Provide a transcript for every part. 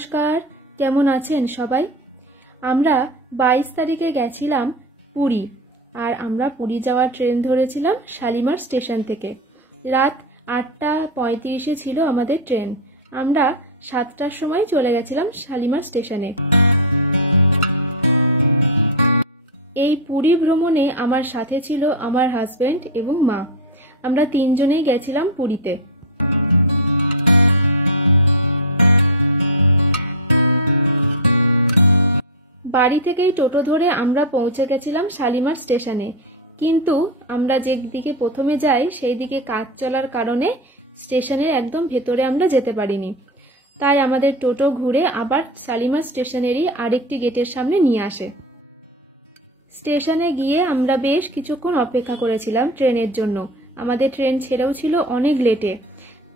নমস্কার, কেমন আছেন সবাই? আমরা 22 তারিখে গেছিলাম পুরী। আর আমরা পুরী যাওয়ার ট্রেন ধরেছিলাম শালিমার স্টেশন থেকে। রাত 8:35-এ ছিল আমাদের ট্রেন। আমরা 7টার সময় চলে গেছিলাম শালিমার স্টেশনে। এই পুরী ভ্রমণে আমার সাথে ছিল আমার হাজবেন্ড এবং মা। আমরা তিনজনেই গেছিলাম পুরীতে। বাড়ি থেকেই টোটো ধরে আমরা পৌঁছে গেছিলাম শালিমার স্টেশনে, কিন্তু আমরা যে দিকে প্রথমে যাই সেই দিকে কাজ চলার কারণে স্টেশনের একদম ভেতরে আমরা যেতে পারিনি। তাই আমাদের টোটো ঘুরে আবার শালিমার স্টেশনেরই আরেকটি গেটের সামনে নিয়ে আসে। স্টেশনে গিয়ে আমরা বেশ কিছুক্ষণ অপেক্ষা করেছিলাম ট্রেনের জন্য। আমাদের ট্রেন ছেড়েও ছিল অনেক লেটে।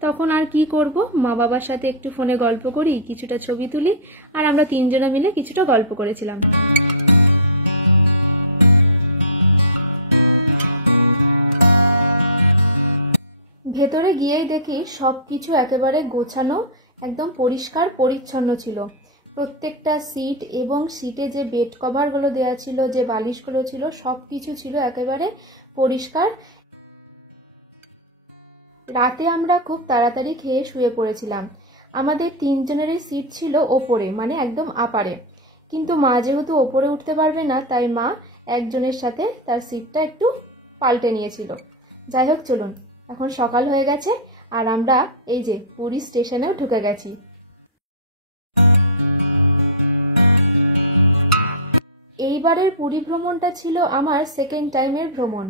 তখন আর কি করব, মা বাবার সাথে একটু ফোনে গল্প করি, কিছুটা ছবি তুলি, আর আমরা তিনজনে মিলে কিছুটা গল্প করেছিলাম। ভেতরে গিয়েই দেখি সবকিছু একেবারে গোছানো, একদম পরিষ্কার পরিচ্ছন্ন ছিল। প্রত্যেকটা সিট এবং সিটে যে বেড কভারগুলো দেওয়া ছিল, যে বালিশগুলো ছিল, সবকিছু ছিল একেবারে পরিষ্কার। রাতে আমরা খুব তাড়াতাড়ি খেয়ে শুয়ে পড়েছিলাম। আমাদের তিনজনেরই সিট ছিল ওপরে, মানে একদম আপারে। কিন্তু মা যেহেতু ওপরে উঠতে পারবে না, তাই মা একজনের সাথে তার সিটটা একটু পাল্টে নিয়েছিল। যাই হোক, চলুন, এখন সকাল হয়ে গেছে আর আমরা এই যে পুরী স্টেশনেও ঢুকে গেছি। এইবারের পুরী ভ্রমণটা ছিল আমার সেকেন্ড টাইমের ভ্রমণ।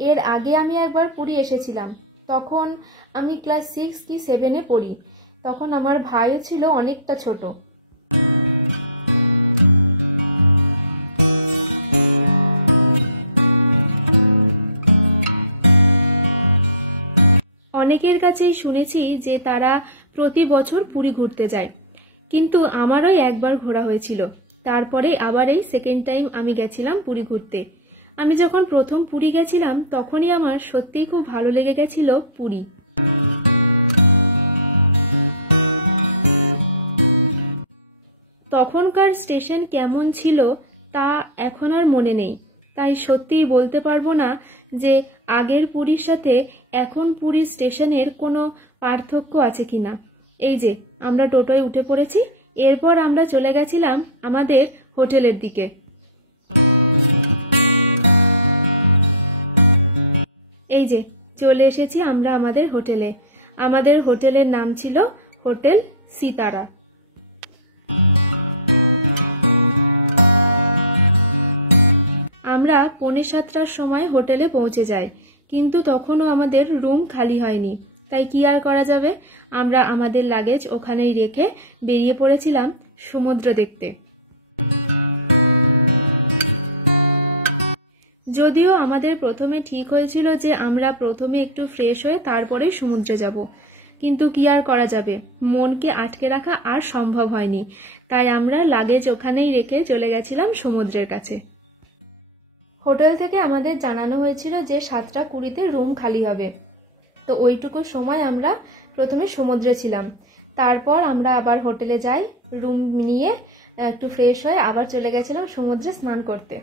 এর আগে আমি একবার পুরী এসেছিলাম, তখন আমি ক্লাস 6 কি 7-এ পড়ি। তখন আমার ভাইও ছিল অনেকটা ছোট। অনেকের কাছেই শুনেছি যে তারা প্রতি বছর পুরী ঘুরতে যায়, কিন্তু আমারও একবার ঘোরা হয়েছিল। তারপরে আবার এই সেকেন্ড টাইম আমি গেছিলাম পুরী ঘুরতে। আমি যখন প্রথম পুরী গেছিলাম তখনই আমার সত্যিই খুব ভালো লেগে গেছিল পুরী। তখনকার স্টেশন কেমন ছিল তা এখন আর মনে নেই, তাই সত্যিই বলতে পারবো না যে আগের পুরীর সাথে এখন পুরী স্টেশনের কোনো পার্থক্য আছে কিনা। এই যে আমরা টোটোয় উঠে পড়েছি, এরপর আমরা চলে গেছিলাম আমাদের হোটেলের দিকে। এই যে চলে এসেছি আমরা আমাদের হোটেলে। আমাদের হোটেলের নাম ছিল হোটেল সিতারা। আমরা 6:45-র সময় হোটেলে পৌঁছে যাই, কিন্তু তখনও আমাদের রুম খালি হয়নি। তাই কি আর করা যাবে, আমরা আমাদের লাগেজ ওখানেই রেখে বেরিয়ে পড়েছিলাম সমুদ্র দেখতে। যদিও আমাদের প্রথমে ঠিক হয়েছিল যে আমরা প্রথমে একটু ফ্রেশ হয়ে তারপরে সমুদ্রে যাব, কিন্তু কি আর করা যাবে, মনকে আটকে রাখা আর সম্ভব হয়নি। তাই আমরা লাগেজ ওখানেই রেখে চলে গেছিলাম সমুদ্রের কাছে। হোটেল থেকে আমাদের জানানো হয়েছিল যে 7:20-তে রুম খালি হবে। তো ওইটুকু সময় আমরা প্রথমে সমুদ্রে ছিলাম। তারপর আমরা আবার হোটেলে যাই, রুম নিয়ে একটু ফ্রেশ হয়ে আবার চলে গেছিলাম সমুদ্রে স্নান করতে।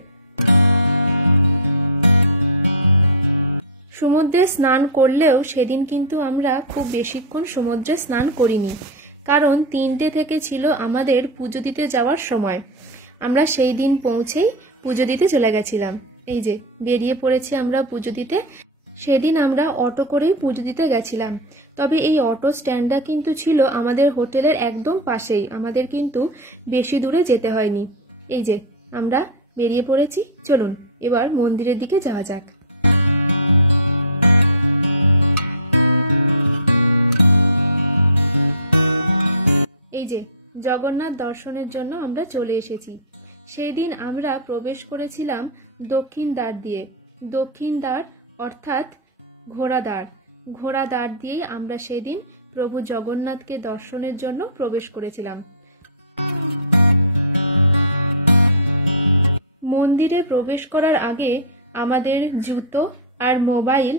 সমুদ্রে স্নান করলেও সেদিন কিন্তু আমরা খুব বেশিক্ষণ সমুদ্রে স্নান করিনি, কারণ 3টে থেকে ছিল আমাদের পুজো দিতে যাওয়ার সময়। আমরা সেই দিন পৌঁছেই পুজো দিতে চলে গেছিলাম। এই যে বেরিয়ে পড়েছি আমরা পুজো দিতে। সেদিন আমরা অটো করেই পুজো দিতে গেছিলাম। তবে এই অটো স্ট্যান্ডটা কিন্তু ছিল আমাদের হোটেলের একদম পাশেই, আমাদের কিন্তু বেশি দূরে যেতে হয়নি। এই যে আমরা বেরিয়ে পড়েছি, চলুন এবার মন্দিরের দিকে যাওয়া যাক। এই যে জগন্নাথ দর্শনের জন্য আমরা চলে এসেছি। সেই দিন আমরা প্রবেশ করেছিলাম দক্ষিণ দ্বার দিয়ে। দক্ষিণ দ্বার অর্থাৎ ঘোড়াদ্বার। ঘোড়াদ্বার দিয়েই আমরা সেদিন প্রভু জগন্নাথকে দর্শনের জন্য প্রবেশ করেছিলাম। মন্দিরে প্রবেশ করার আগে আমাদের জুতো আর মোবাইল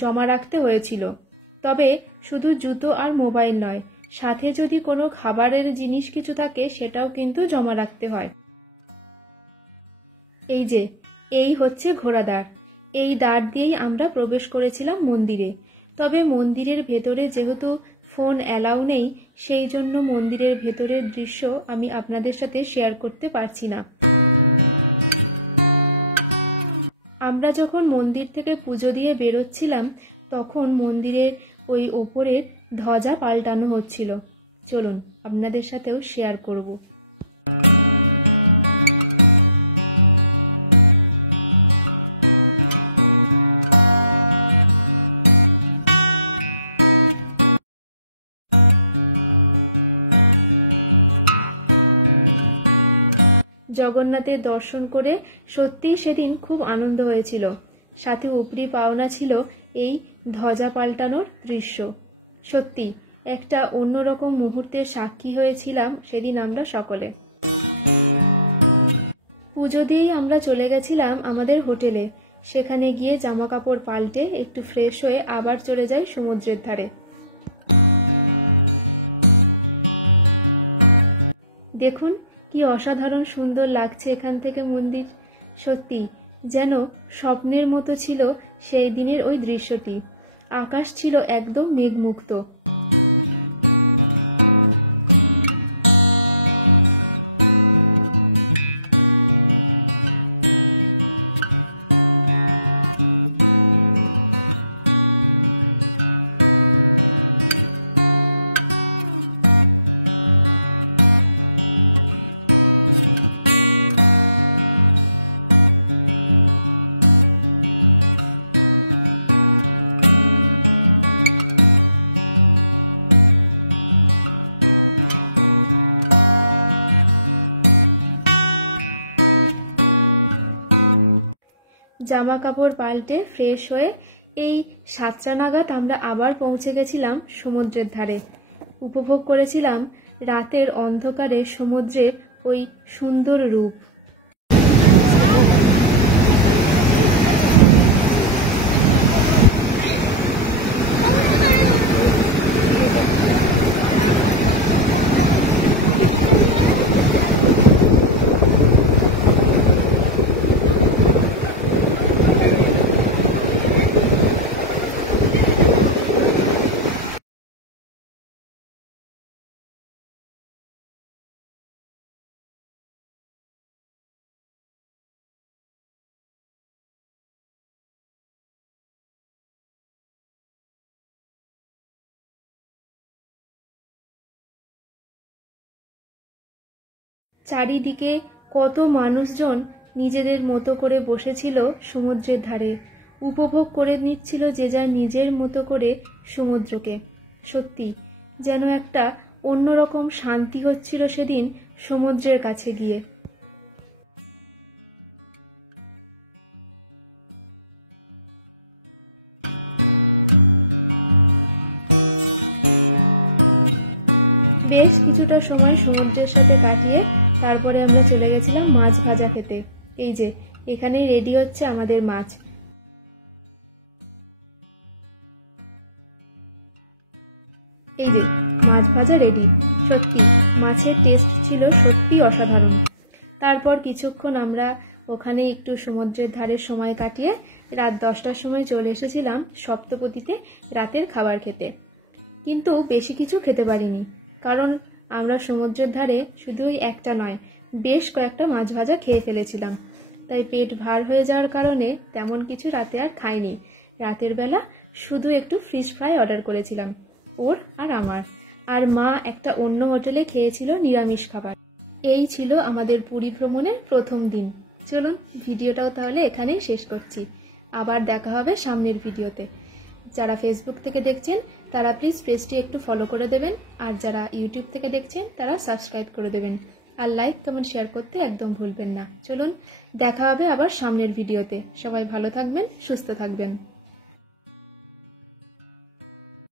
জমা রাখতে হয়েছিল। তবে শুধু জুতো আর মোবাইল নয়, সাথে যদি কোনো খাবারের জিনিস কিছু থাকে সেটাও কিন্তু জমা রাখতে হয়। এই যে এই হচ্ছে ঘোড়াদ্বার। এই দ্বার দিয়েই আমরা প্রবেশ করেছিলাম মন্দিরে। তবে মন্দিরের ভেতরে যেহেতু ফোন অ্যালাউ নেই, সেই জন্য মন্দিরের ভেতরের দৃশ্য আমি আপনাদের সাথে শেয়ার করতে পারছি না। আমরা যখন মন্দির থেকে পুজো দিয়ে বেরোচ্ছিলাম তখন মন্দিরের ওই ওপরে ধ্বজা পাল্টানো হচ্ছিল। চলুন আপনাদের সাথেও শেয়ার করব। জগন্নাথের দর্শন করে সত্যিই সেদিন খুব আনন্দ হয়েছিল। সাথে উপরি পাওনা ছিল এই ধ্বজা পাল্টানোর দৃশ্য। সত্যি একটা অন্যরকম মুহূর্তের সাক্ষী হয়েছিলাম সেদিন আমরা সকলে। পুজো দিয়েই আমরা চলে গেছিলাম আমাদের হোটেলে। সেখানে গিয়ে জামা কাপড় পাল্টে একটু ফ্রেশ হয়ে আবার চলে যাই সমুদ্রের ধারে। দেখুন কি অসাধারণ সুন্দর লাগছে এখান থেকে মন্দির। সত্যি যেন স্বপ্নের মতো ছিল সেই দিনের ওই দৃশ্যটি। আকাশ ছিল একদম মেঘমুক্ত। জামা কাপড় পাল্টে ফ্রেশ হয়ে এই 7টা নাগাদ আমরা আবার পৌঁছে গেছিলাম সমুদ্রের ধারে। উপভোগ করেছিলাম রাতের অন্ধকারে সমুদ্রের ওই সুন্দর রূপ। চারিদিকে কত মানুষজন নিজেদের মতো করে বসেছিল সমুদ্রের ধারে, উপভোগ করে নিচ্ছিল যে যার নিজের মতো করে সমুদ্রকে। সত্যি যেন একটা অন্যরকম শান্তি হচ্ছিল সেদিন সমুদ্রের কাছে গিয়ে। বেশ কিছুটা সময় সমুদ্রের সাথে কাটিয়ে তারপরে আমরা চলে গেছিলাম মাছ ভাজা খেতে। এই যে এখানেই রেডি হচ্ছে আমাদের মাছ। এই যে মাছ ভাজা রেডি। সত্যি মাছের টেস্ট ছিল সত্যি অসাধারণ। তারপর কিছুক্ষণ আমরা ওখানে একটু সমুদ্রের ধারে সময় কাটিয়ে রাত 10টার সময় চলে এসেছিলাম সপ্তপদীতে রাতের খাবার খেতে। কিন্তু বেশি কিছু খেতে পারিনি, কারণ আমরা সমুদ্রের ধারে শুধু ওই একটা নয়, বেশ কয়েকটা মাছ ভাজা খেয়ে ফেলেছিলাম। তাই পেট ভার হয়ে যাওয়ার কারণে তেমন কিছু রাতে আর খাইনি। রাতের বেলা শুধু একটু ফিশ ফ্রাই অর্ডার করেছিলাম, ওর আর আমার। আর মা একটা অন্য হোটেলে খেয়েছিল নিরামিষ খাবার। এই ছিল আমাদের পুরী ভ্রমণের প্রথম দিন। চলুন ভিডিওটাও তাহলে এখানেই শেষ করছি। আবার দেখা হবে সামনের ভিডিওতে। যারা ফেসবুক থেকে দেখছেন তারা প্লিজ পেজটি একটু ফলো করে দেবেন, আর যারা ইউটিউব থেকে দেখছেন তারা সাবস্ক্রাইব করে দেবেন, আর লাইক কমেন্ট শেয়ার করতে একদম ভুলবেন না। চলুন দেখা হবে আবার সামনের ভিডিওতে। সবাই ভালো থাকবেন, সুস্থ থাকবেন।